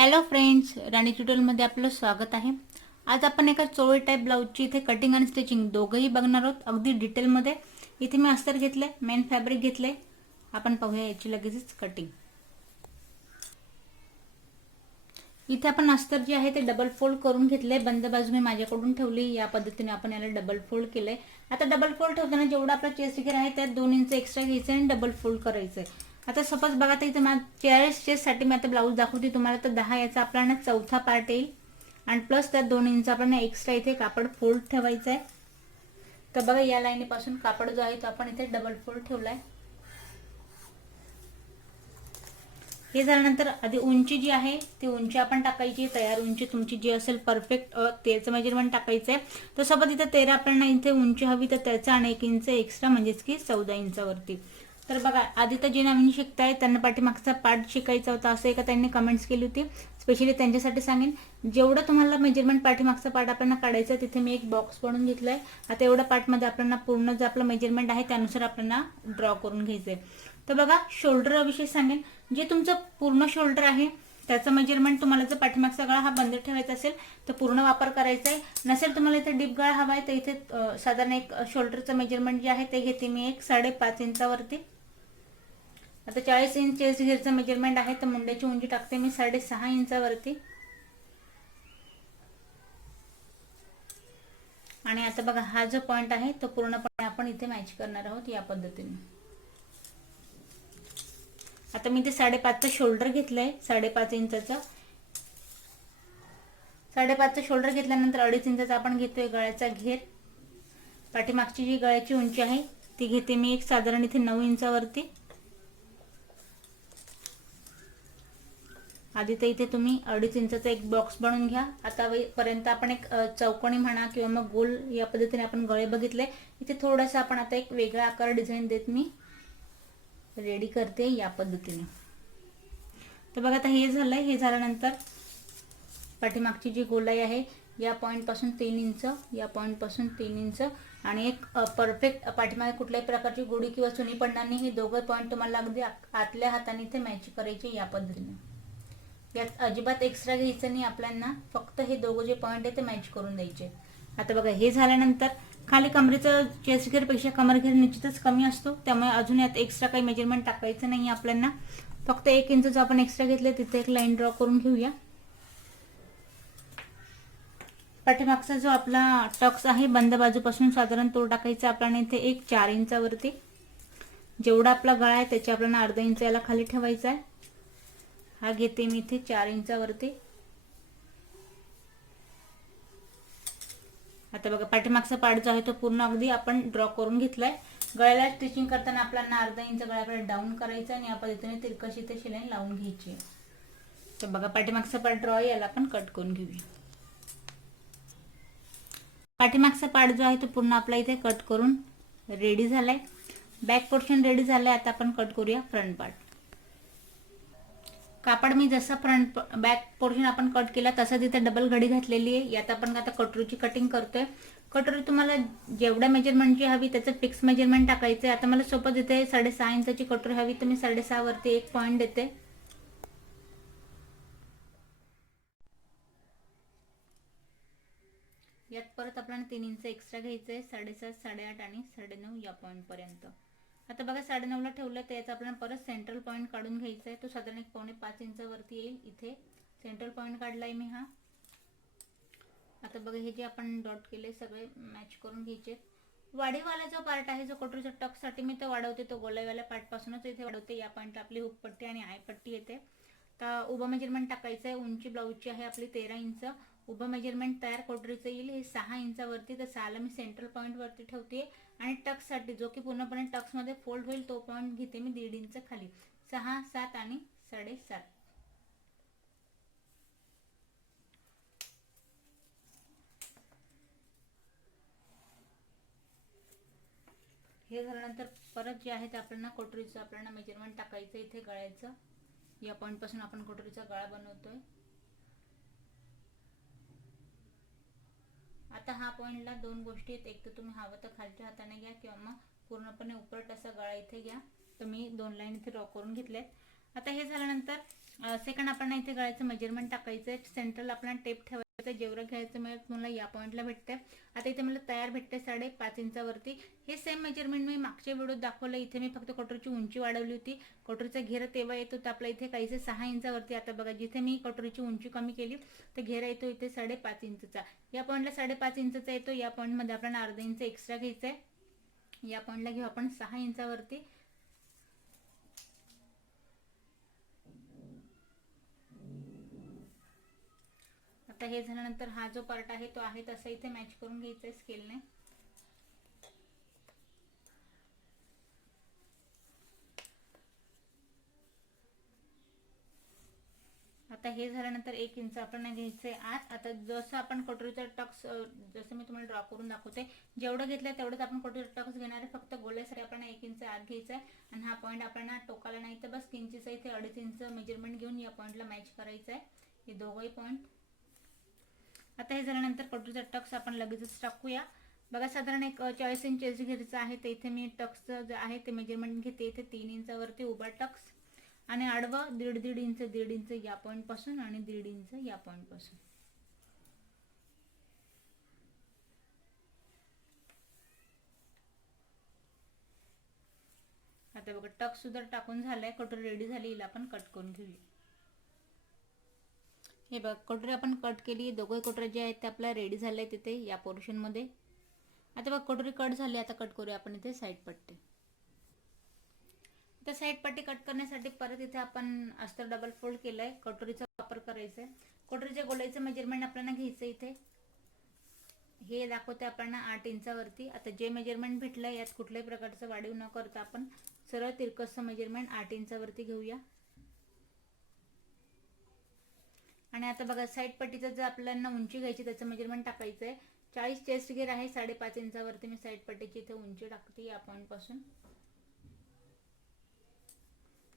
Hello friends, राणी ट्युटोरियलमध्ये आपलं स्वागत आहे. आज आपण एका चोळी टाईप ब्लाऊजची इथे कटिंग आणि स्टिचिंग दोघंही बघणार आहोत अगदी डिटेलमध्ये. इथे मी अस्तर घेतले, मेन फॅब्रिक घेतले. आपण पाहूया याची लगेचच कटिंग. इथे आपण अस्तर जे आहे ते डबल फोल्ड करून घेतले. बंद बाजू मी माझ्याकडून ठेवली. या पद्धतीने आपण याला डबल फोल्ड केलंय. आता डबल फोल्ड ठेवताना जेवढा आपला चेस्ट घेर आहे त्यात 2 इंच एक्स्ट्रा घ्यायचं आणि डबल फोल्ड करायचंय. आता सपोज बघा तर इथे 40 चेस्टसाठी मी आता ब्लाऊज दाखवते तुम्हाला. तर 10 याचा आपल्याला चौथा पार्ट येईल आणि प्लस त्यात 2 इंच आपण एक्स्ट्रा इथे कापड फोल्ड ठेवायचं आहे. तर बघा या लाईनीपासून कापड जो आहे तो आपण इथे डबल फोल्ड ठेवलाय. हे झाल्यानंतर आधी उंची जी आहे ती उंची आपण टाकायची. तयार उंची तुमची जी असेल परफेक्ट त्याचं मेजरमेंट टाकायचं आहे. तर सोबत इथे 13 आपल्याला इथे उंची हवी तर त्याचा आणि 1 इंच एक्स्ट्रा म्हणजेच की 14 इंचावरती. तर बघा आधी तर जे नवीन शिकताय त्यांना पाठीमागचा पार्ट शिकायचा होता असं एका त्यांनी कमेंट्स केली होती. स्पेशली त्यांच्यासाठी सांगेन, जेवढं तुम्हाला मेजरमेंट पाठीमागचा पार्ट आपल्याला काढायचा तिथे मी एक बॉक्स बनवून घेतलाय. आता एवढ्या पार्टमध्ये आपल्याला पूर्ण जे आपलं मेजरमेंट आहे त्यानुसार आपल्याला ड्रॉ करून घ्यायचंय. तर बघा शोल्डर विषयी सांगेन, जे तुमचं पूर्ण शोल्डर आहे त्याचं मेजरमेंट तुम्हाला जर पाठीमागचा गळा हा बंद ठेवायचा असेल तर पूर्ण वापर करायचा आहे. नसेल तुम्हाला इथे डीप गळा हवा आहे तर इथे साधारण एक शोल्डरचं मेजरमेंट जे आहे ते घेते मी एक 5.5 इंचावरती. आता 40 इंच चेस्ट घेरचं मेजरमेंट आहे तर मुंड्याची उंची टाकते मी 6.5 इंचावरती. आणि आता बघा हा जो पॉइंट आहे तो पूर्णपणे आपण इथे मॅच करणार आहोत या पद्धतीने. आता मी ते 5.5चं शोल्डर घेतलंय. 5.5 इंचाचं 5.5चं शोल्डर घेतल्यानंतर 2.5 इंचाचा आपण घेतोय गळ्याचा घेर. पाठीमागची जी गळ्याची उंची आहे ती घेते मी एक साधारण इथे 9 इंचावरती. आधी तर इथे तुम्ही 2.5 इंचाचा एक बॉक्स बनवून घ्या. आतापर्यंत आपण एक चौकोनी म्हणा किंवा मग गोल या पद्धतीने आपण गळे बघितले. इथे थोडासा आपण आता एक वेगळा आकार डिझाईन देत मी रेडी करते या पद्धतीने. तर बघा आता हे झालंय. हे झाल्यानंतर पाठीमागची जी गोलाई आहे या पॉइंट पासून 3 इंच, या पॉइंट पासून 3 इंच आणि एक परफेक्ट पाठीमागे कुठल्याही प्रकारची गोडी किंवा चुनी पडणार नाही. हे दोघं पॉइंट तुम्हाला अगदी आतल्या हाताने इथे मॅच करायचे या पद्धतीने. यात अजिबात एक्स्ट्रा घ्यायचं नाही आपल्याला, फक्त हे दोघं जे पॉइंट आहे ते मॅच करून द्यायचे. आता बघा हे झाल्यानंतर खाली कमरेचं चेस्ट घेर पेक्षा कमर घेर निश्चितच कमी असतो, त्यामुळे अजून यात एक्स्ट्रा काही मेजरमेंट टाकायचं नाही आपल्याला. फक्त 1 इंच जो आपण एक्स्ट्रा घेतले तिथे एक लाईन ड्रॉ करून घेऊया. पाठीमागचा जो आपला टक्स आहे बंद बाजूपासून साधारण तो टाकायचा आपल्याला इथे एक 4 इंचावरती. जेवढा आपला गळा आहे त्याच्या आपल्याला अर्धा इंच याला खाली ठेवायचा आहे. हा घेते मी इथे 4 इंचावरती. आता बघा पाठीमागचा पार्ट जो आहे तो पूर्ण अगदी आपण ड्रॉ करून घेतलाय. गळ्याला स्टिचिंग करताना आपल्याला अर्धा इंच गळ्याकडे डाऊन करायचं आणि या पद्धतीने तिरकशी ते शिलाई लावून घ्यायची. तर बघा पाठीमागचा पार्ट ड्रॉ याला आपण कट करून घेऊया. पाठीमागचा पार्ट जो आहे तो पूर्ण आपला इथे कट करून रेडी झालाय. बॅक पोर्शन रेडी झालाय. आता आपण कट करूया फ्रंट पार्ट. कापड मी जसा फ्रंट बॅक पोर्शन आपण कट केला तसा तिथे डबल घडी घातलेली आहे. यात आपण आता कटोरीची कटिंग करतोय. कटोरी तुम्हाला जेवढ्या मेजरमेंटची हवी त्याचं फिक्स मेजरमेंट टाकायचं आहे. आता मला सोपं इथे 6.5 इंचाची कटोरी हवी तर मी 6.5 वरती एक पॉईंट देते. यात परत आपल्याला 3 इंच एक्स्ट्रा घ्यायचं आहे. 7.5, 8.5 आणि 9.5 या पॉईंट पर्यंत. आता बघा 9.5 ला ठेवलं तर याचा आपल्याला परत सेंट्रल पॉईंट काढून घ्यायचा आहे. तो साधारण 1.5 इंचावरती येईल. इथे सेंट्रल पॉईंट काढलाय मी हा. आता बघा हे जे आपण डॉट केले सगळे मॅच करून घ्यायचे. वाढीवाला जो पार्ट आहे जो कटोरीच्या टक्ससाठी मी तो वाढवते, तो गोलाईवाल्या पार्ट पासूनच इथे वाढवते. या पॉईंटला आपली हुक पट्टी आणि आय पट्टी येते. तर उभं मेजरमेंट टाकायचं आहे. उंची ब्लाऊजची आहे आपली 13 इंच. उभं मेजरमेंट तयार कटोरीचं येईल हे 6 इंचावरती. तर 6ला मी सेंट्रल पॉईंट वरती ठेवते आणि टक्ससाठी जो की पूर्णपणे टक्समध्ये फोल्ड होईल तो पॉईंट घेते मी 1.5 इंच खाली. 6, 7 आणि 7.5. हे झाल्यानंतर परत जे आहे ते आपल्याला कटोरीचं आपल्याला मेजरमेंट टाकायचं इथे गळ्याचं. या पॉईंट पासून आपण कटोरीचा गळा बनवतोय. आता हा पॉईंटला 2 गोष्टी आहेत. एक तर तुम्ही हवं तर खालच्या हाताने घ्या किंवा मग पूर्णपणे उपरट असा गळा इथे घ्या. तर मी 2 लाईन इथे ड्रॉ करून घेतल्यात. आता हे झाल्यानंतर सेकंड आपल्याला इथे गळ्याचं मेजरमेंट टाकायचं आहे. सेंट्रल आपल्याला टेप ठेवायचं, जेवढं घ्यायचं मिळेल तुम्हाला या पॉईंटला भेटते. आता इथे मला तयार भेटते 5.5 इंचावरती. हे सेम मेजरमेंट मी मागच्या व्हिडिओत दाखवलं. इथे मी फक्त कटोरीची उंची वाढवली होती. कटोरीचा घेरा तेव्हा येतो तर आपला इथे काहीसे 6 इंचावरती. आता बघा जिथे मी कटोरीची उंची कमी केली तर घेरा येतो इथे 5.5 इंचचा. या पॉईंटला 5.5 इंचचा येतो. या पॉईंटमध्ये आपल्याला अर्धा इंच एक्स्ट्रा घ्यायचा आहे. या पॉईंटला घेऊ आपण 6 इंचावरती. आता हे झाल्यानंतर हा जो पार्ट आहे तो आहे तसा इथे मॅच करून घ्यायचा आहे स्केलने. आता हे झाल्यानंतर 1 इंच आपण घ्यायचंय आत. आता जसं आपण कटोरीचा टक्स जसं मी तुम्हाला ड्रॉ करून दाखवते जेवढं घेतलंय तेवढंच आपण कटोरीचा टक्स घेणार आहे. फक्त गोल्यासाठी आपण 1 इंच आत घ्यायचं आहे आणि हा पॉईंट आपल्याला टोकाला नाही तर बस किंचीचा इथे 2.5 इंच मेजरमेंट घेऊन या पॉईंटला मॅच करायचं आहे, हे दोघंही पॉईंट. आता हे झाल्यानंतर कटोरीचा टक्स आपण लगेचच टाकूया. बघा साधारण एक 40 इंच घेरचं आहे तर इथे मी टक्सचं जे आहे ते मेजरमेंट घेते. इथे 3 इंचावरती उभा टक्स आणि आडवं 1.5 इंच या पॉईंट पासून आणि 1.5 इंच या पॉईंट पासून. आता बघा टक्स सुद्धा टाकून झालाय, कटोरी रेडी झाली. हिला आपण कट करून घेऊया. हे बघ कटोरी आपण कट केली. दोघे कटोरी जे आहेत ते आपल्याला रेडी झाले तिथे या पोर्शन मध्ये. आता बघ कटोरी कट झाली. आता कट करूया आपण इथे साईड पट्टी. तर साईड पट्टी कट करण्यासाठी परत इथे आपण अस्तर डबल फोल्ड केलंय. कटोरीचा वापर करायचा आहे. कटोरीच्या गोलाईचं मेजरमेंट आपल्याला घ्यायचं इथे. हे दाखवते आपल्याला 8 इंचावरती. आता जे मेजरमेंट भेटलं यात कुठल्याही प्रकारचं वाढीव न करता आपण सरळ तिरकसचं मेजरमेंट 8 इंचावरती घेऊया. आणि आता बघा साईड पट्टीचं जर आपल्याला उंची घ्यायची त्याचं मेजरमेंट टाकायचं आहे. 40 चेस्ट घेर आहे. 5.5 इंचावरती मी साईड पट्टीची इथे उंची टाकते या पॉईंट पासून.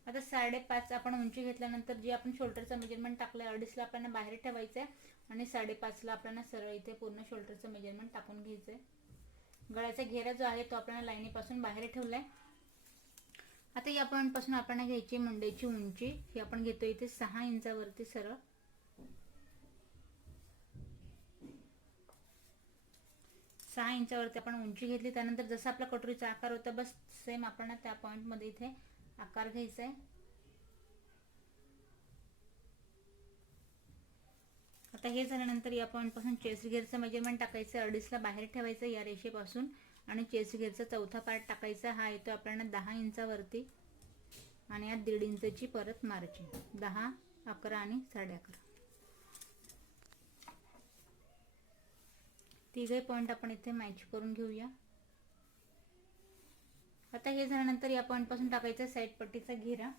आता 5.5 आपण उंची घेतल्यानंतर जे आपण शोल्डरचं मेजरमेंट टाकलंय 2.5 ला आपल्याला बाहेर ठेवायचं आहे आणि 5.5 ला आपल्याला सरळ इथे पूर्ण शोल्डरचं मेजरमेंट टाकून घ्यायचंय. गळ्याचा घेरा जो आहे तो आपल्याला लाईनीपासून बाहेर ठेवलाय. आता या पॉईंट पासून आपल्याला घ्यायची मुंड्याची उंची. ही आपण घेतो इथे 6 इंचावरती सरळ. 6 इंचावरती आपण उंची घेतली. त्यानंतर जसं आपला कटोरीचा आकार होता बस सेम आपल्याला त्या पॉईंट मध्ये इथे आकार घ्यायचा आहे. आता हे झाल्यानंतर या पॉईंट पासून चेस्ट घेरचं मेजरमेंट टाकायचं. 2.5 ला बाहेर ठेवायचं या रेषेपासून आणि चेस्ट घेरचा चौथा पार्ट टाकायचा. हा येतो आपल्याला 10 इंचावरती आणि यात 1.5 इंचची परत मार्जिन. 10, 11 आणि 11.5 तिघे पॉईंट आपण इथे मॅच करून घेऊया. आता हे झाल्यानंतर या पॉईंट पासून टाकायचा साईड पट्टीचा घेरा.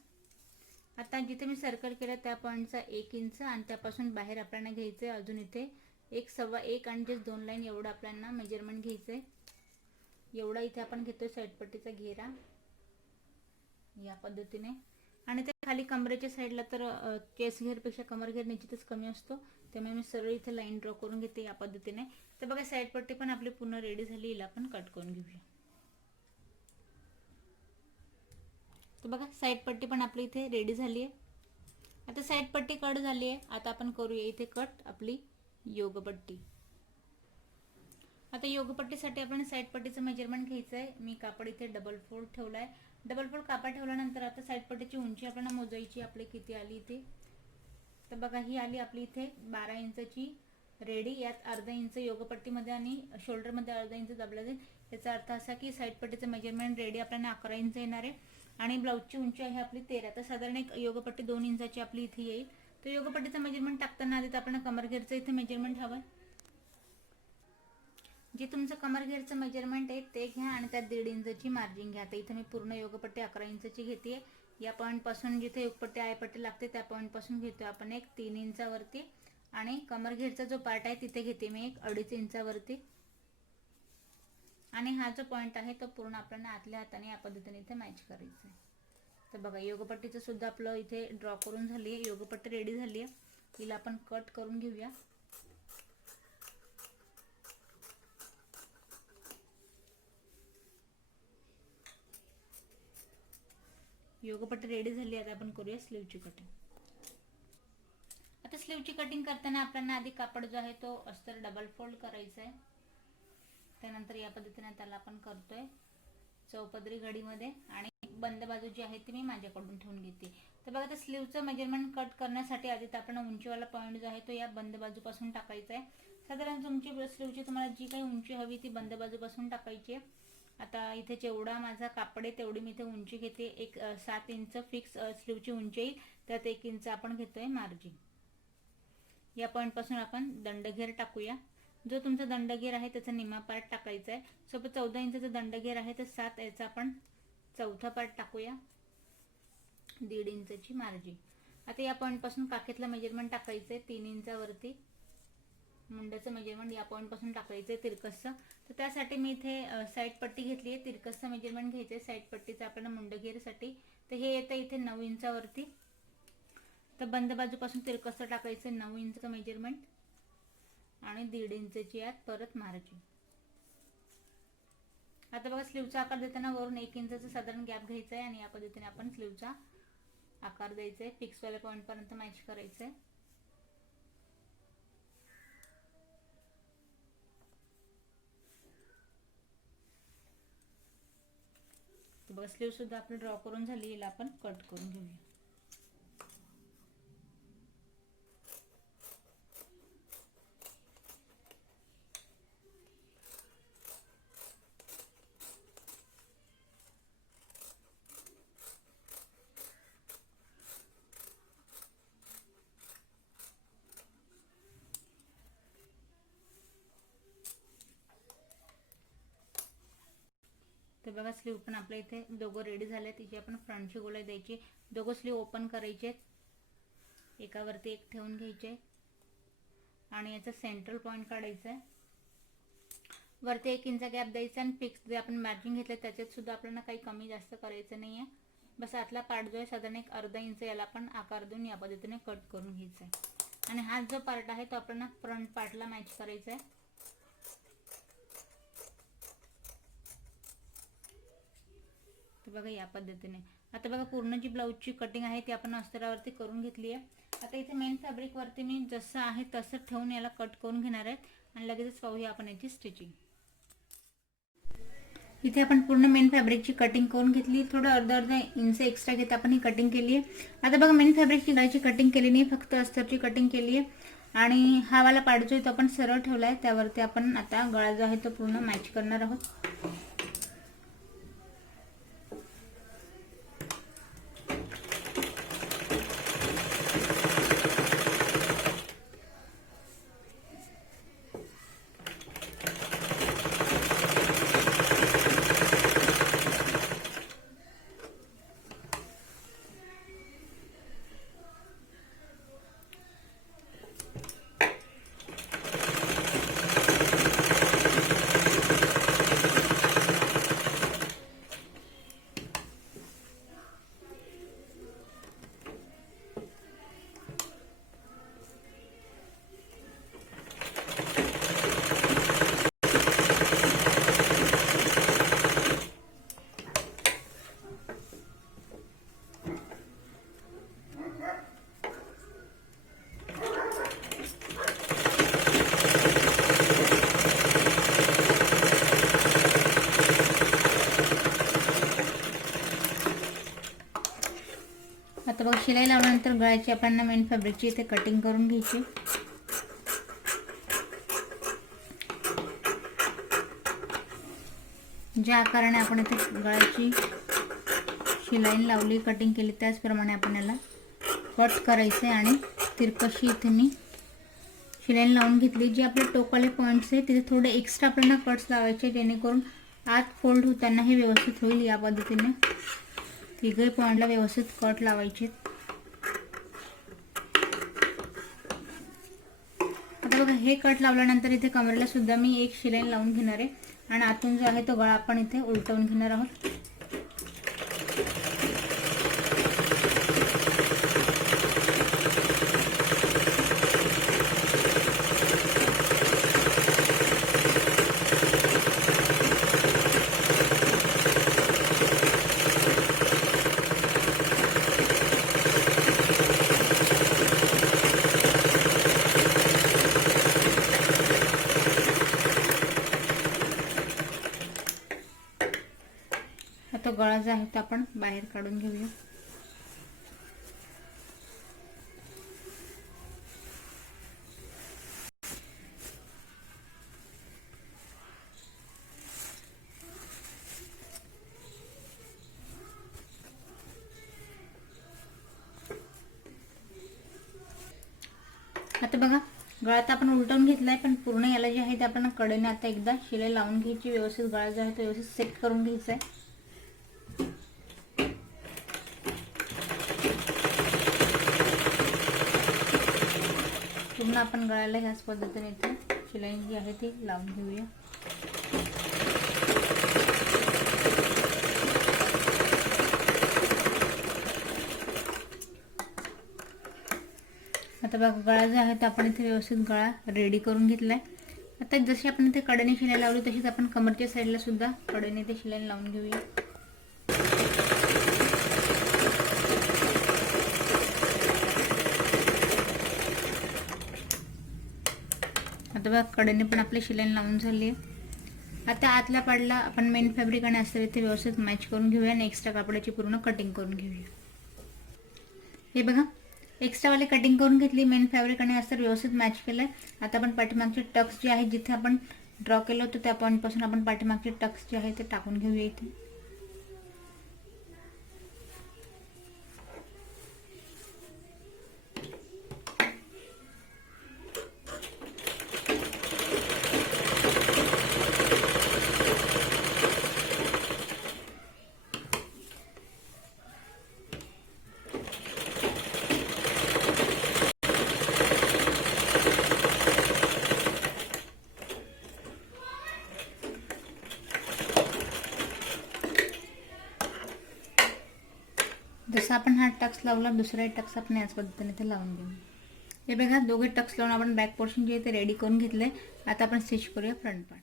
आता जिथे मी सर्कल केलं त्या पॉईंटचा 1 इंच आणि त्यापासून बाहेर आपल्याला घ्यायचंय अजून इथे 1, 1.25 आणि जस्ट 2 लाईन एवढं आपल्याला मेजरमेंट घ्यायचंय. एवढा इथे आपण घेतोय साईड पट्टीचा घेरा या पद्धतीने. आणि ते खाली कमरेच्या साईडला तर चेस्ट घेरपेक्षा कमर घेर निश्चितच कमी असतो, त्यामुळे मी सरळ इथे लाईन ड्रॉ करून घेते या पद्धतीने. तर बघा साईड पट्टी पण आपली पूर्ण रेडी झाली. हिला आपण कट करून घेऊया. तर बघा साईड पट्टी पण आपली इथे रेडी झाली आहे. आता साईड पट्टी कट झाली आहे. आता आपण करूया इथे कट आपली योगपट्टी. आता योगपट्टीसाठी आपण साईड पट्टीचं मेजरमेंट घ्यायचं आहे. मी कापड इथे डबल फोल्ड ठेवलाय. डबल फोल्ड कापड ठेवल्यानंतर आता साईड पट्टीची उंची आपल्याला मोजायची आपली किती आली इथे. तर बघा ही आली आपली इथे 12 इंचची रेडी. यात अर्धा इंच योगपट्टीमध्ये आणि शोल्डरमध्ये अर्धा इंच दाबला जाईल. याचा अर्थ असा की साईड पट्टीचं मेजरमेंट रेडी आपल्याला 11 इंच येणार आहे आणि ब्लाऊजची उंची आहे आपली 13. तर साधारण एक योगपट्टी 2 इंचाची आपली इथे येईल. तर योगपट्टीचं मेजरमेंट टाकताना आधी तर आपल्याला कमर घेरचं इथे मेजरमेंट हवं. जे तुमचं कमर घेरचं मेजरमेंट आहे ते घ्या आणि त्यात 1.5 इंचची मार्जिन घ्या. आता इथे मी पूर्ण योगपट्टी 11 इंचची घेते. या पॉईंट पासून जिथे योगपट्टी आयपट्टी लागते त्या पॉईंट पासून घेतोय आपण एक 3 इंचावरती आणि कमर घेरचा जो पार्ट आहे तिथे घेते मी एक 2.5 इंचावरती आणि हा जो पॉईंट आहे तो पूर्ण आपल्याला आतल्या हाताने या पद्धतीने इथे मॅच करायचा आहे. तर बघा योगपट्टीचं सुद्धा आपलं इथे ड्रॉ करून झाली आहे. योगपट्टी रेडी झाली आहे. हिला आपण कट करून घेऊया. योगपट्टी रेडी झाली. आता आपण करूया स्लीवची कटिंग. आता स्लीवची कटिंग करताना आपल्याला आधी कापड जो आहे तो अस्तर डबल फोल्ड करायचा आहे. त्यानंतर या पद्धतीने त्याला आपण करतोय चौपदरी घडीमध्ये आणि बंद बाजू जी आहे ती मी माझ्याकडून ठेवून घेते. तर बघा आता स्लीवचं मेजरमेंट कट करण्यासाठी आधी तर आपण उंचीवाला पॉईंट जो आहे तो या बंद बाजूपासून टाकायचा आहे. साधारण तुमची स्लीवची तुम्हाला जी काही उंची हवी ती बंद बाजूपासून टाकायची आहे. आता इथे जेवढा माझा कापड आहे तेवढी मी इथे उंची घेते. एक 7 इंच फिक्स स्लीवची उंची येईल. त्यात 1 इंच आपण घेतोय मार्जिन. या पॉईंटपासून आपण दंडघेर टाकूया. जो तुमचा दंडघेर आहे त्याचा निम्मा पार्ट टाकायचा आहे. सपोज 14 इंचाचा दंडघेर आहे तर 7 याचा आपण चौथा पार्ट टाकूया. 1.5 इंचची मार्जिन. आता या पॉईंटपासून काखेतलं मेजरमेंट टाकायचं आहे 3 इंचावरती. मुंड्याचं मेजरमेंट या पॉईंटपासून टाकायचं आहे तिरकसचं. तर त्यासाठी मी इथे साईड पट्टी घेतली आहे. तिरकसचं मेजरमेंट घ्यायचं आहे साईड पट्टीचं आपल्याला मुंडघेरसाठी. तर हे येतं इथे 9 इंचावरती. तर बंद बाजूपासून तिरकसं टाकायचं 9 इंचचं मेजरमेंट आणि 1.5 इंचची यात परत मार्जिन. आता बघा स्लीवचा आकार देताना वरून 1 इंचचा साधारण गॅप घ्यायचा आहे आणि या पद्धतीने आपण स्लीवचा आकार द्यायचा आहे. फिक्सवाल्या पॉईंटपर्यंत मॅच करायचं आहे. तर बघा स्लीव सुद्धा आपली ड्रॉ करून झाली. याला आपण कट करून घेऊया. तर बघा स्लीव पण आपल्या इथे दोघं रेडी झाले. तिची आपण फ्रंटची गोलाई द्यायची. दोघं स्लीव ओपन करायचे. एकावरती एक ठेवून घ्यायचे आणि याचा सेंट्रल पॉईंट काढायचा आहे. वरती 1 इंच गॅप द्यायचा आणि फिक्स जे आपण मार्जिन घेतलं त्याच्यात सुद्धा आपल्याला काही कमी जास्त करायचं नाही आहे. बस आतला पार्ट जो आहे साधारण 1/2 इंच याला आपण आकार देऊन या पद्धतीने कट करून घ्यायचा आहे. आणि हा जो पार्ट आहे तो आपल्याला फ्रंट पार्टला मॅच करायचा आहे. तर बघा या पद्धतीने. आता बघा पूर्ण जी ब्लाऊजची कटिंग आहे ती आपण अस्तरावरती करून घेतली आहे. आता इथे मेन फॅब्रिक वरती मी जसं आहे तसं ठेवून याला कट करून घेणार आहे आणि लगेचच पाहूया आपण याची स्टिचिंग. इथे आपण पूर्ण मेन फॅब्रिकची कटिंग करून घेतली. थोडं अर्धा इंच एक्स्ट्रा घेत आपण ही कटिंग केली आहे. आता बघा मेन फॅब्रिकची गळ्याची कटिंग केली नाही, फक्त अस्तरची कटिंग केली आहे. आणि हा वाला पार्ट जो आहे तो आपण सरळ ठेवला आहे. त्यावरती आपण आता गळा जो आहे तो पूर्ण मॅच करणार आहोत. आता बघ शिलाई लावल्यानंतर गळ्याची आपण मेन फॅब्रिकची इथे कटिंग करून घ्यायची. ज्या आकाराने आपण इथे गळ्याची शिलाई लावली कटिंग केली त्याचप्रमाणे आपण याला कट करायचे आणि तिरकशी इथे मी शिलाई लावून घेतली. जे आपले टोकवाले पॉईंट्स आहे तिथे थोडे एक्स्ट्रा आपल्याला कट्स लावायचे जेणेकरून आत फोल्ड होताना हे व्यवस्थित होईल. या पद्धतीने तिघही पॉईंटला व्यवस्थित कट लावायचे. आता बघा हे कट लावल्यानंतर इथे कमरेला सुद्धा मी एक शिलाई लावून घेणार आहे आणि आतून जो आहे तो गळा आपण इथे उलटवून घेणार आहोत. गळा जो आहे तो आपण बाहेर काढून घेऊया. आता बघा गळा तर आपण उलटवून घेतलाय, पण पूर्ण याला जे आहे ते आपण कडेने आता एकदा शिलाई लावून घ्यायची. व्यवस्थित गळा जो आहे तो व्यवस्थित सेट करून घ्यायचा आहे. पूर्ण आपण गळ्याला ह्याच पद्धतीने इथे शिलाई जी आहे ती लावून घेऊया. आता बघा गळा जो आहे तो आपण इथे व्यवस्थित गळा रेडी करून घेतलाय. आता जशी आपण इथे कडेने शिलाई लावली तशीच आपण कमरच्या साईडला सुद्धा कडेने इथे शिलाई लावून घेऊया. आता बघा कडेने पण आपली शिलाई लावून झाली आहे. आता आतल्या पाडला आपण मेन फॅब्रिक आणि अस्तर इथे व्यवस्थित मॅच करून घेऊया आणि एक्स्ट्रा कापडाची पूर्ण कटिंग करून घेऊया. हे बघा एक्स्ट्रावाले कटिंग करून घेतली. मेन फॅब्रिक आणि अस्तर व्यवस्थित मॅच केलंय. आता आपण पाठीमागचे टक्स जे आहेत जिथे आपण ड्रॉ केलं होतं त्या पॉईंटपासून आपण पाठीमागचे टक्स जे आहे ते टाकून घेऊया इथे. जसं आपण हा टक्स लावला दुसरा टक्स आपण याच पद्धतीने ते लावून घेऊ. हे बघा दोघे टक्स लावून आपण बॅक पोर्शन जे आहे ते रेडी करून घेतलंय. आता आपण स्टिच करूया फ्रंट पार्ट.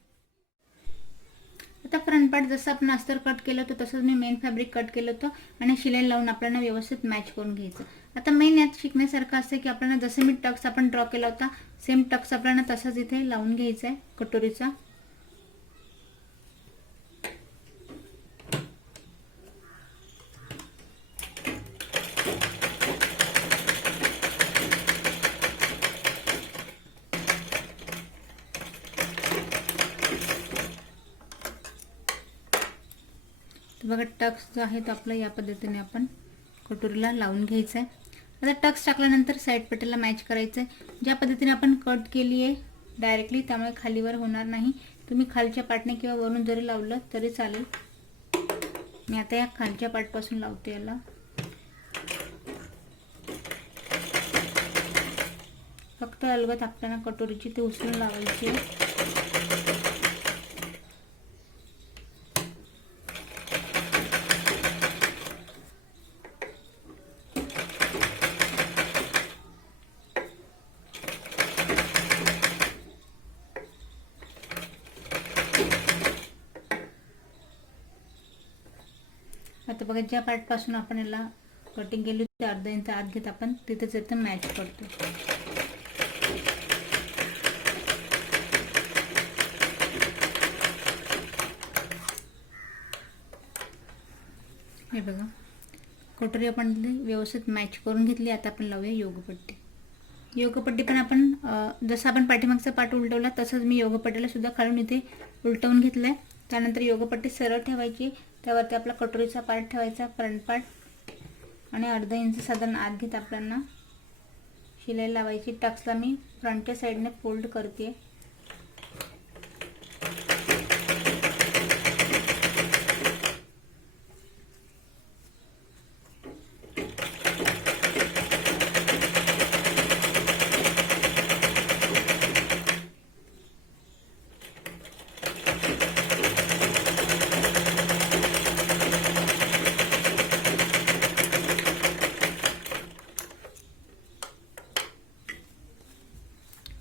आता फ्रंट पार्ट जसं आपण अस्तर कट केलं होतं तसंच मी मेन फॅब्रिक कट केलं होतं आणि शिलाई लावून आपल्याला व्यवस्थित मॅच करून घ्यायचं. आता मेन यात शिकण्यासारखं असतं की आपल्याला जसं मी टक्स आपण ड्रॉ केला होता सेम टक्स आपल्याला तसाच इथे लावून घ्यायचा आहे कटोरीचा. तर बघा टक्स जो आहे तो आपला या पद्धतीने आपण कटोरीला लावून घ्यायचा आहे. आता टक्स टाकल्यानंतर साईड पट्टीला मॅच करायचं आहे. ज्या पद्धतीने आपण कट केली आहे डायरेक्टली त्यामुळे खालीवर होणार नाही. तुम्ही खालच्या पार्टने किंवा वरून जरी लावलं तरी चालेल. मी आता या खालच्या पार्टपासून लावते याला. फक्त अलगद आपल्याला कटोरीची ते उचलून लावायची आहे. आता बघा ज्या पार्टपासून आपण याला कटिंग केली ते अर्धा इंच आत घेत आपण तिथेच इथे मॅच करतो. हे बघा कटोरी आपण व्यवस्थित मॅच करून घेतली. आता आपण लावूया योगपट्टी. योगपट्टी पण आपण जसं आपण पाठीमागचा पार्ट उलटवला तसंच मी योगपट्टीला सुद्धा खालून इथे उलटवून घेतलंय. त्यानंतर योगपट्टी सरळ ठेवायची, त्यावरती आपला कटोरीचा पार्ट ठेवायचा फ्रंट पार्ट आणि अर्धा इंच साधारण आत घेत आपल्याला शिलाई लावायची. टक्सला मी फ्रंटच्या साईडने फोल्ड करते.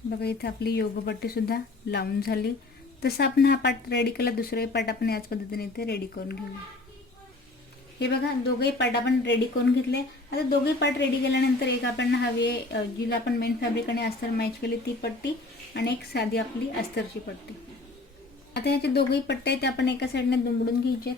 बघा इथे आपली योगपट्टी सुद्धा लावून झाली. तसं आपण हा पार्ट रेडी केला दुसराही पार्ट आपण याच पद्धतीने इथे रेडी करून घेऊया. हे बघा दोघेही पार्ट आपण रेडी करून घेतले. आता दोघेही पार्ट रेडी केल्यानंतर एक आपण हवी आहे जिला आपण मेन फॅब्रिक आणि अस्तर मॅच केली ती पट्टी आणि एक साधी आपली अस्तरची पट्टी. आता ह्याचे दोघेही पट्टे ते आपण एका साईडने दुमडून घ्यायचे.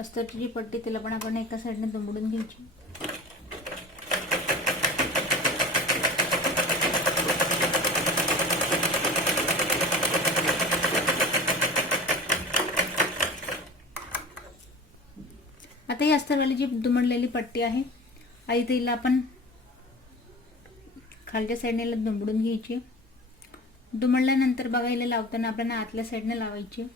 अस्तरची जी पट्टी तिला पण आपण एका साईडने दुमडून घ्यायची. आता ही अस्तरवाली जी दुमडलेली पट्टी आहे आधी तिला आपण खालच्या साईडने दुमडून घ्यायची. दुमडल्यानंतर बघा हिला लावताना आपल्याला आतल्या साईडने लावायची.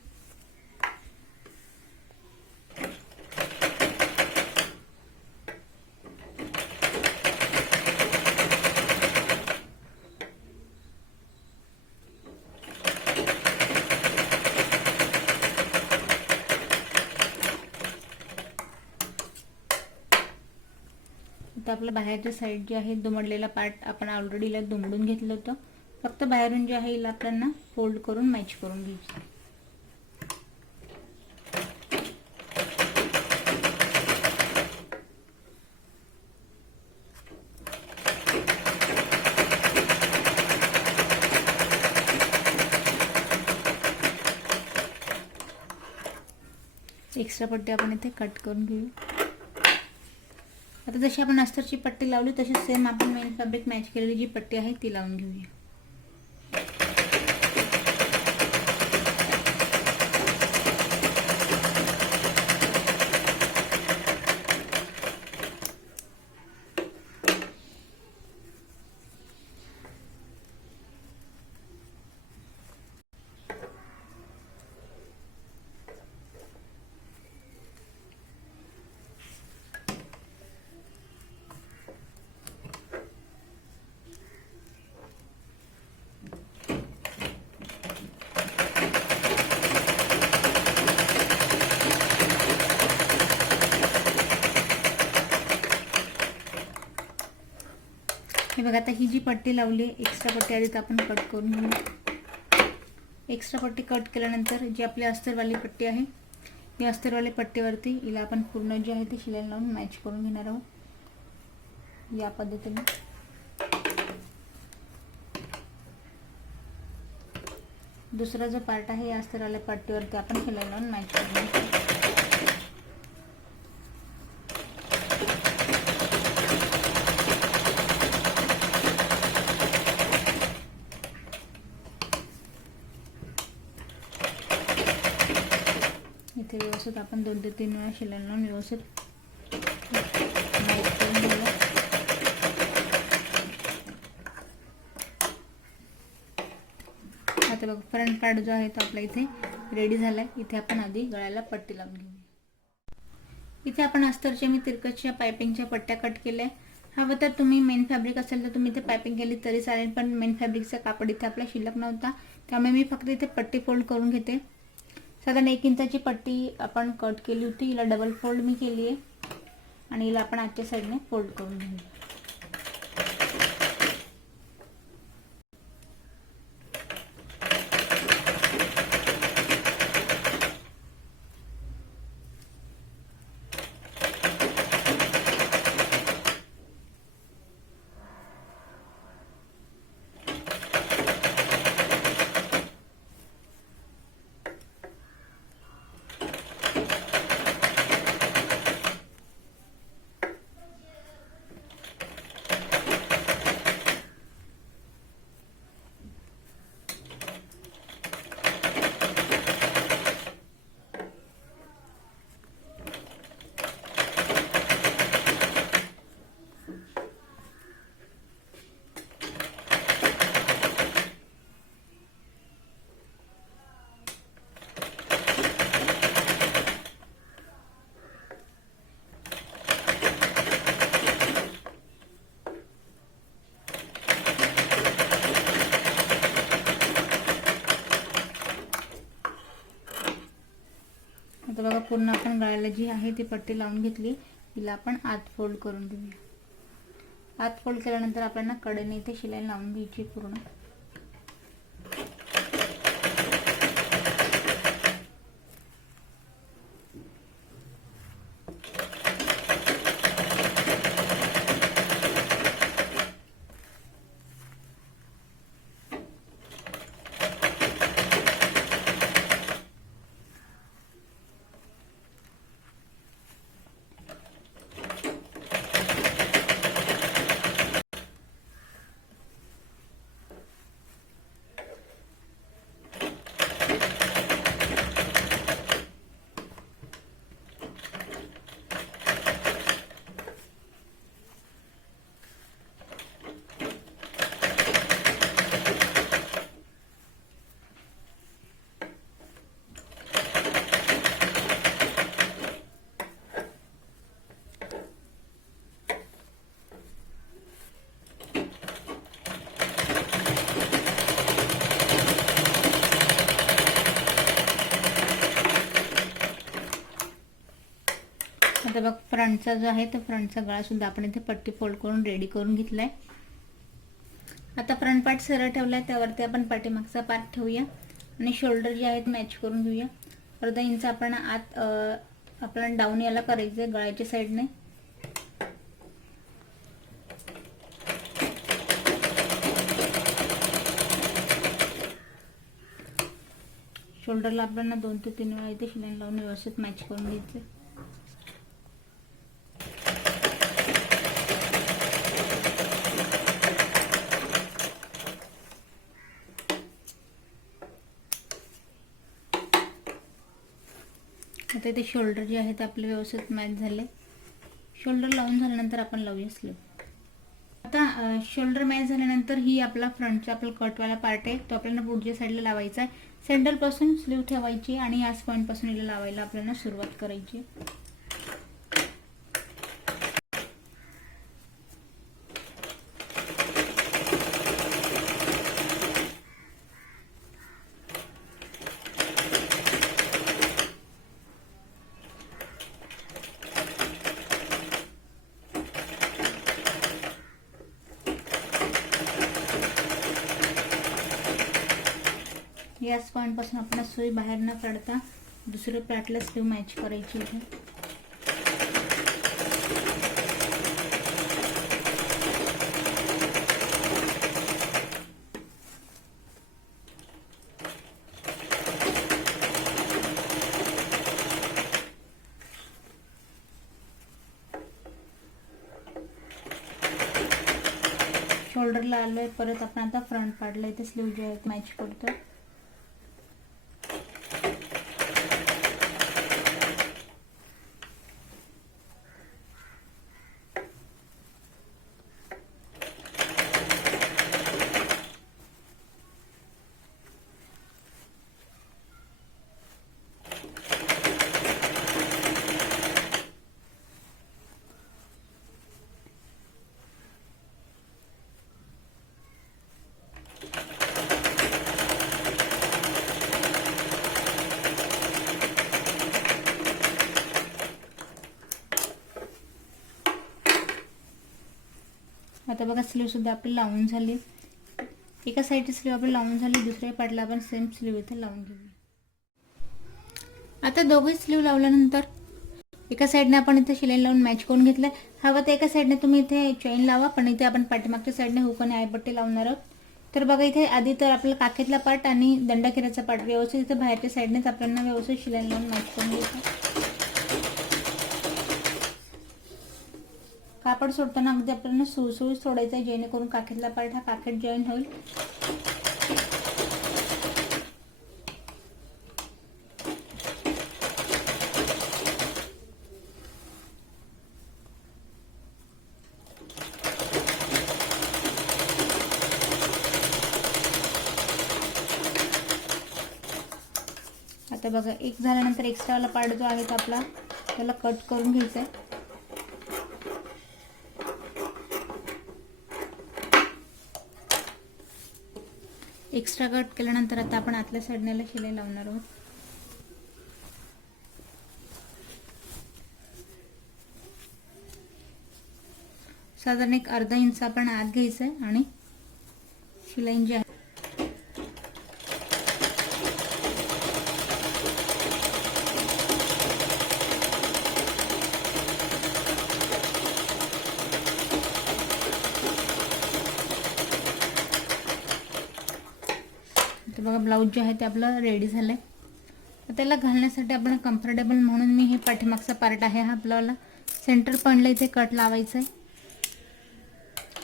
आता आपलं बाहेरच्या साईड जी आहे दुमडलेला पार्ट आपण ऑलरेडी हिला दुमडून घेतलं होतं. फक्त बाहेरून जे आहे हिला आपल्याला फोल्ड करून मॅच करून घ्यायचं. एक्स्ट्रा पट्टी आपण इथे कट करून घेऊ. आता जशी आपण अस्तरची पट्टी लावली तशी सेम आपण मेन फॅब्रिक मॅच केलेली जी पट्टी आहे ती लावून घेऊया. हे बघा आता ही जी पट्टी लावली एक्स्ट्रा पट्टी आधी आपण कट करून घेऊ. एक्स्ट्रा पट्टी कट केल्यानंतर जी आपली अस्तरवाली पट्टी आहे या अस्तरवाली पट्टीवरती हिला आपण पूर्ण जे आहे ते शिलाई लावून मॅच करून घेणार आहोत या पद्धतीने. दुसरा जो पार्ट आहे या अस्तरवाल्या पट्टीवरती आपण शिलाई लावून मॅच करून घेऊ. इथे व्यवस्थित आपण 2 ते 3 वेळा शिलाई लावून व्यवस्थित मॅच करून घेऊया. आता बघा फ्रंट पार्ट जो आहे तो आपला इथे रेडी झाला आहे. इथे आपण आधी गळ्याला पट्टी लावून घेऊया. इथे आपण अस्तरच्या मी तिरकसच्या पायपिंगच्या पट्ट्या कट केल्या. हवं तर तुम्ही मेन फॅब्रिक असेल तर तुम्ही इथे पायपिंग केली तरी चालेल, पण मेन फॅब्रिकचा कापड इथे आपला शिल्लक नव्हता त्यामुळे मी फक्त इथे पट्टी फोल्ड करून घेते. साधारण 1 इंचाची पट्टी आपण कट केली होती, हिला डबल फोल्ड मी केली आहे आणि हिला आपण आजच्या साईडने फोल्ड करून घेऊया. आता बघा पूर्ण आपण गळ्याला जी आहे ती पट्टी लावून घेतली. हिला आपण आत फोल्ड करून घेऊया. आत फोल्ड केल्यानंतर आपल्याला कडेने इथे शिलाई लावून घ्यायची पूर्ण. आता बघ फ्रंटचा जो आहे तो फ्रंटचा गळा सुद्धा आपण इथे पट्टी फोल्ड करून रेडी करून घेतलाय। आता फ्रंट पार्ट सरळ ठेवलाय, त्यावरती आपण पाठीमागचा पार्ट ठेवूया आणि शोल्डर जे आहेत मॅच करून घेऊया। अर्धा इंच आपण आत आपल्याला डाऊन याला करायचंय गळ्याच्या साईडने। शोल्डरला आपल्याला 2 ते 3 वेळा इथे शिलाई लावून व्यवस्थित मॅच करून घ्यायचं। आता इथे शोल्डर जे आहे ते आपले व्यवस्थित मॅच झाले। शोल्डर लावून झाल्यानंतर आपण लावूया स्लीव। आता शोल्डर मॅच झाल्यानंतर ही आपला फ्रंटचा आपला कटवाला पार्ट आहे तो आपल्याला पुढच्या साईडला लावायचा आहे। सेंटर पासून स्लीव ठेवायची आणि याच पॉइंट पासून हिला लावायला आपल्याला सुरुवात करायची। याच पॉइंट पासून आपण सुई बाहेर न काढता दुसऱ्या पार्टला स्लीव मॅच करायची इथे। शोल्डरला आलोय, परत आपण आता फ्रंट पार्टला इथे स्लीव जे आहे मॅच करतो। आता बघा स्लीव सुद्धा आपली लावून झाली। एका साईडची स्लीव आपली लावून झाली, दुसऱ्या पार्टला आपण सेम स्लीव इथे लावून घेऊया। आता दोघे स्लीव लावल्यानंतर एका साईडने आपण इथे शिलाई लावून मॅच करून घेतलं। हवं तर एका साईडने तुम्ही इथे चेन लावा, पण इथे आपण पाठीमागच्या साईडने हुक आणि आयपट्टी लावणार आहोत। तर बघा इथे आधी तर आपल्याला काखेतला पार्ट आणि दंडखेऱ्याचा पार्ट व्यवस्थित इथे बाहेरच्या साईडनेच आपल्याला व्यवस्थित शिलाई लावून मॅच करून घ्यायचं। कापड सोडताना अगदी आपल्याला सुळसुळीत सोडायचं आहे, जेणेकरून काखेतला पार्ट हा काखेत जॉईन होईल। आता बघा एक झाल्यानंतर एक्स्ट्रावाला पार्ट जो आहे तो आपला त्याला कट करून घ्यायचा आहे। एक्स्ट्रा कट केल्यानंतर आता आपण आतल्या साईडने शिलाई लावणार आहोत। साधारण एक अर्धा इंच आपण आत घ्यायचं आहे आणि शिलाई जी आहे बघा ब्लाऊज जे आहे ते आपलं रेडी झालंय। त्याला घालण्यासाठी आपण कम्फर्टेबल म्हणून मी हे पाठीमागचा पार्ट आहे हा आपल्याला सेंटर पॉइंटला इथे कट लावायचा आहे।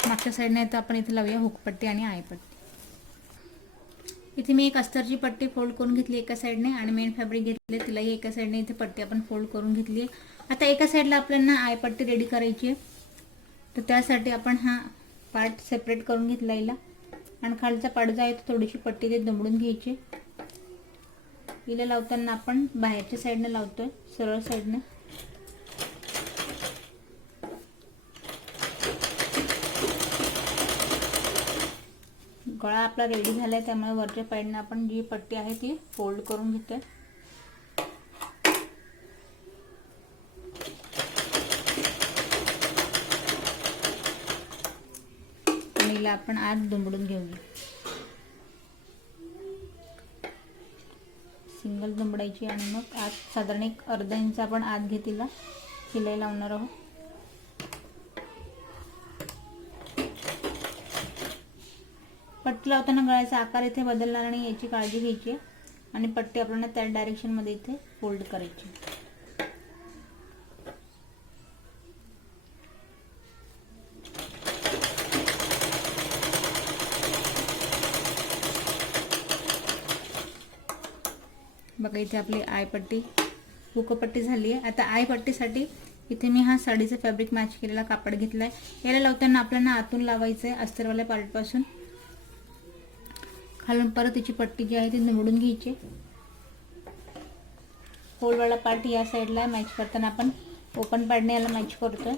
मागच्या साईडने तर आपण इथे लावूया हुकपट्टी आणि आयपट्टी। इथे मी एक अस्तरची पट्टी फोल्ड करून घेतली एका साईडने आणि मेन फॅब्रिक घेतले तिलाही एका साईडने इथे पट्टी आपण फोल्ड करून घेतली आहे। आता एका साईडला आपल्याला आयपट्टी रेडी करायची आहे, तर त्यासाठी आपण हा पार्ट सेपरेट करून घेतला हिला आणि खालचा पार्ट जो आहे तो थोडीशी पट्टी ते दुमडून घ्यायची। हिला लावताना आपण बाहेरच्या साईडने लावतोय, सरळ साईडने। गळा आपला रेडी झालाय, त्यामुळे वरच्या साईडने आपण जी पट्टी आहे ती फोल्ड करून घेतोय। पट्टीला आपण आत दुमडून घेऊया. सिंगल दुमडायची आणि मग आत साधारण एक अर्धा इंच आपण आत घेतीला शिलाई लावणार आहोत. पट्टी लावताना गळ्याचा आकार इथे बदलणार नाही याची काळजी घ्यायची आणि पट्टी आपल्याला त्या डायरेक्शनमध्ये इथे फोल्ड करायची. बघा इथे आपली आयपट्टी हुकपट्टी झाली आहे. आता आयपट्टीसाठी इथे मी हा साडीचं फॅब्रिक मॅच केलेला कापड घेतला आहे. याला लावताना आपल्याला आतून लावायचं आहे अस्तरवाल्या पार्टपासून. खालून परत याची पट्टी जी आहे ती निवडून घ्यायची. होलवाला पार्ट या साईडला मॅच करताना आपण ओपन पार्टने याला मॅच करतोय.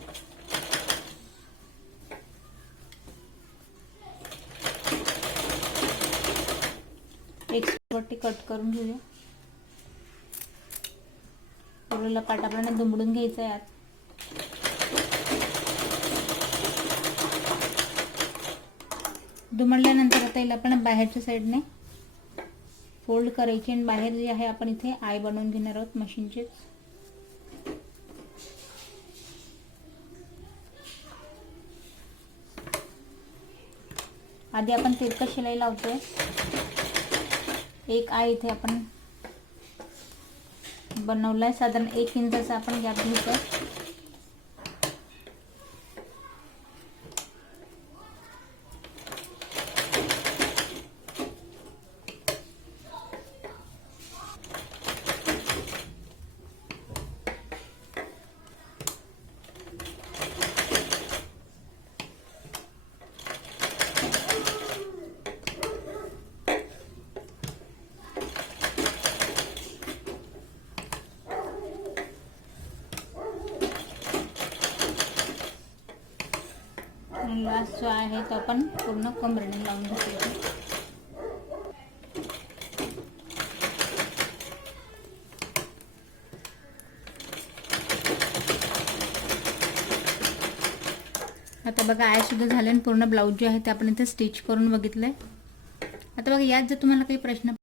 एक पट्टी कट करून घेऊया. उरलेला पार्ट आपल्याला दुमडून घ्यायचा आहे आत. दुमडल्यानंतर आता याला आपण बाहेरच्या साईडने फोल्ड करायची आणि बाहेर जे आहे आपण इथे आय बनवून घेणार आहोत मशीनचेच. आधी आपण तिरकट शिलाई लावतोय. एक आय इथे आपण बनवलाय. साधारण 1 इंचाचा आपण गॅप घेतोय. लास्ट जो आहे तो आपण पूर्ण कमरेने लावून घेतलेला. आता बघा आय सुद्धा झाले आणि पूर्ण ब्लाऊज जे आहे ते आपण इथे स्टिच करून बघितलंय. आता बघा यात जर तुम्हाला काही प्रश्न